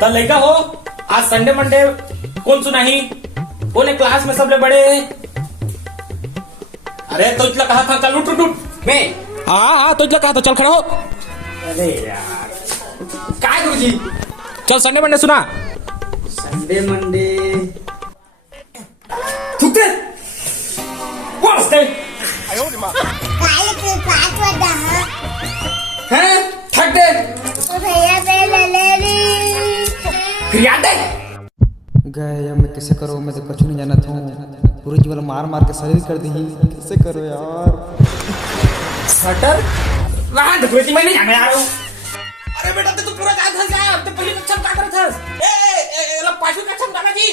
तो लड़का हो, आज संडे मंडे कौन सुनाही, कौन है क्लास में सबले बड़े? अरे तो इतना कहा था, चल उठ उठ उठ। मैं हाँ तो इतना कहा था, चल खड़ा हो। अरे यार काय गुरुजी, चल संडे मंडे सुना। संडे मंडे थुकते वास्ते हैं, थक दे फिर याद है गए अब मैं कैसे करो, मैं तो कुछ नहीं जानता हूँ। पूरे जीवन मार मार के शरीर कर दी, कैसे करो यार। स्वेटर वहां गुरुजी, मैं नहीं जाने आ रहा हूँ। अरे बेटा तू पूरा याद है क्या? तो पहले कक्षा में क्या कर रहा था? ए पांचवी कक्षा में जाना जी।